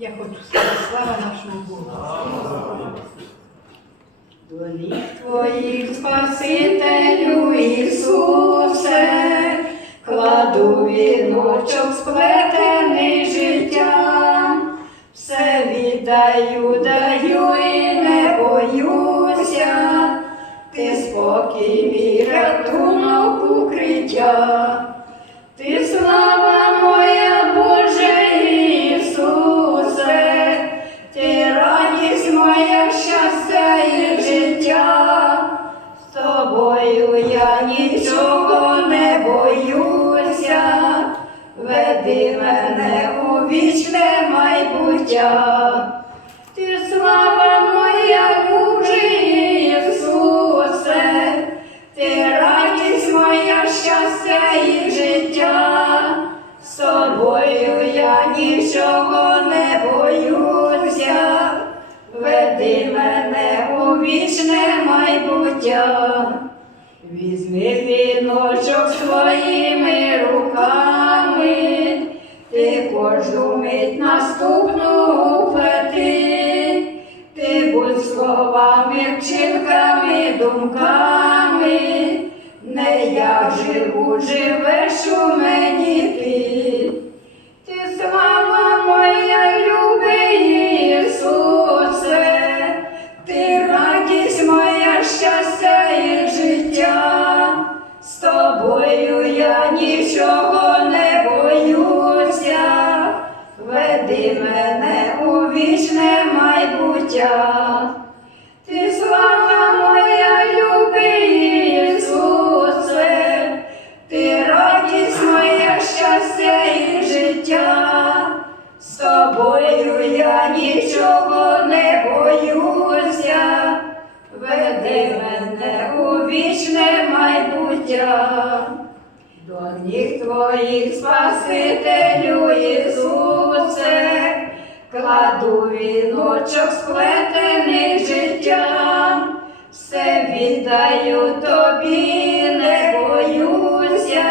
Я хочу сказати, слава нашому Богу. До ніг твоїх Спасителю Ісусе, кладу віночок сплетений життям, все віддаю, даю і не боюся, ти спокій мій рятунок укриття. Ти слава моя щастя і життя, з тобою я нічого не боюся, веди мене у вічне майбуття. Ти слава моя Боже Ісусе, ти радість моя щастя вічне майбуття. Візьми віночок своїми руками, ти кожну мить наступну плети, ти будь словами, вчинками, думками, не як живу, живеш у мені ти. Веди мене у вічне майбуття. Ти слава моя любий Ісусе, ти радість моя щастя і життя, з тобою я нічого не боюся, веди мене у вічне майбуття. До твоїх Спасителю Ісусе, кладу віночок сплетених життям, все віддаю тобі, не боюся,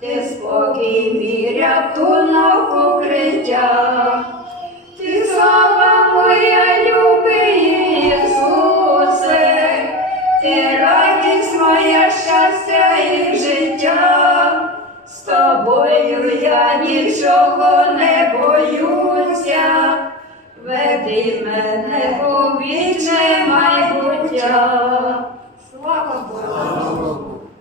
ти спокій мій рятунок укриття. З тобою я нічого не боюся, веди мене у майбуття.